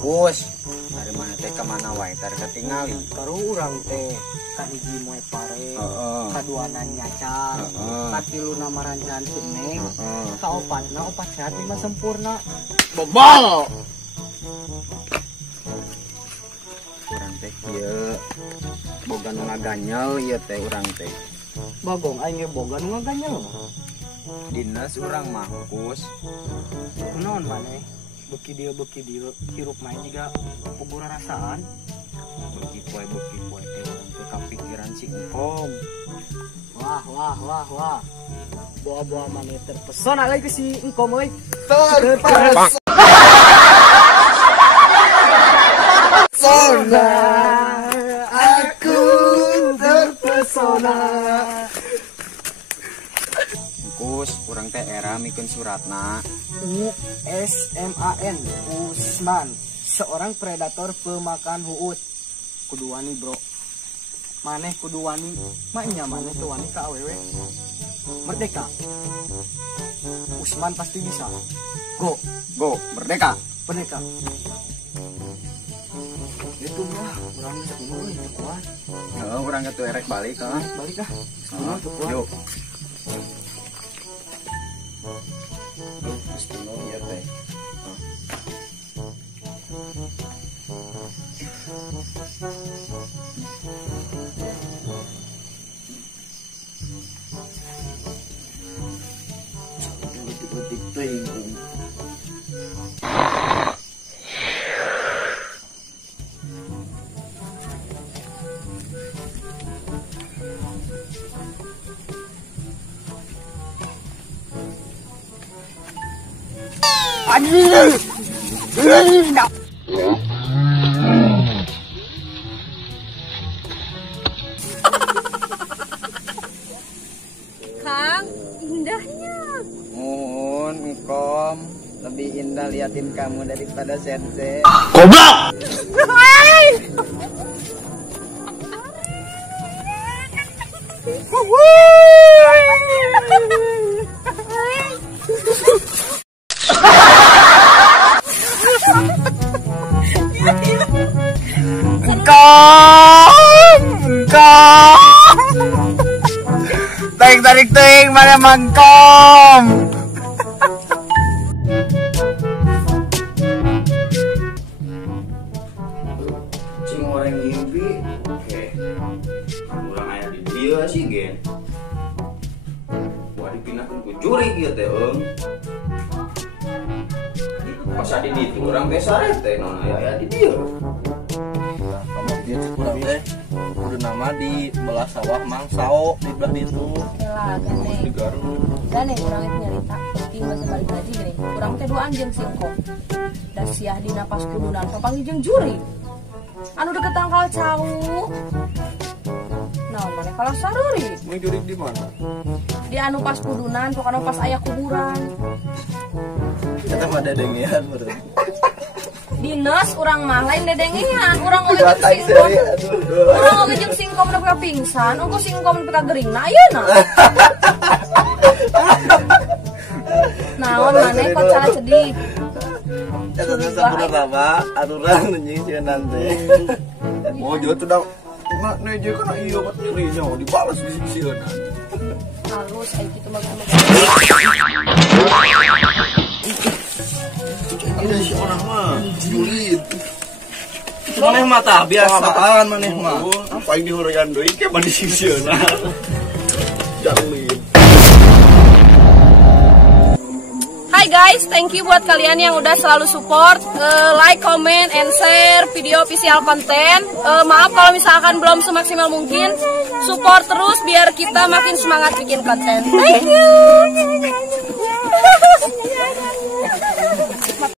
Bos, dari mana teh kemana wae tar ketingali. Karu urang teh kahiji moe pare, kaduana nyacar, katiluna marancan si Neng, kaopatna opat sehat lima sempurna. Bobol. Urang teh kieu boga nu ngaganyel ieu teh urang teh. Bagong aing ge boga nu ngaganyel. Dinas urang mangkus. Kunaon maneh? Beki dia hirup main juga pugura rasaan. Beki poe teh urang teh kapikiran si engkom. Wah. Boa-boa maneh terpesona lagi si engkom euy. Terpesona aku terpesona. Kus, urang teh era mikeun suratna. USMAN Usman, seorang predator pemakan huut. Kudu wani bro, maneh kudu wani, maknya maneh tuh wani ka awewe. Merdeka, Usman pasti bisa. Go, Merdeka. Itu mah, urang bisa kumaha itu kuat. Heeh, urang atuh erek balik ah. Balik ah, kumaha tuh kuat. Yuk. Terus penuh ya teh. Letik-letik teuing. Kang, indahnya. Mohon engkom lebih indah liatin kamu daripada sense. Goblok! Tarik mana mangkom. Cing orang ngimpi. Oke. Urang aya di dieu sih gen. Wah dipindahkeun ku juri kieu teh eung. Pas adi ditu urang teh sare teh naon aya di dieu. Kamu dia kurang teh udah nama di belah sawah Mang Sao di belah itu. Lah, gane urang itu nyarita penting bahasa balik lagi gini. Urang teh dua anjeun singkong. Da siah dina pas kudunan papanggih jeung juri. Anu deket tangkal cau. Nah, mana kalau saruri? Mau juri di mana? Di anu pas kudunan, pokoknya pas aya kuburan. Kita mah dedengian berarti. Dinas urang mah lain dedengian, urang oge jeung singkom. Urang oge jeung singkom nu pika pingsan, engko singkom nu pika geuringna ayeuna. Naon maneh kok cara sedih? Eta teh sabenerna mah aturan anjing sieun teh. Mau jual tuh dah mak neje kana ieu bat nyerinya dibalas sieun. Halus aya kitu mah. Ini si orang mah julid. Maneh mah tah biasaan maneh mah. Apa yang dihurian deui ke mah disisieuna. Julid. Hai guys, thank you buat kalian yang udah selalu support, like, comment, and share video official konten. Maaf kalau misalkan belum semaksimal mungkin, support terus biar kita makin semangat bikin konten. Thank you.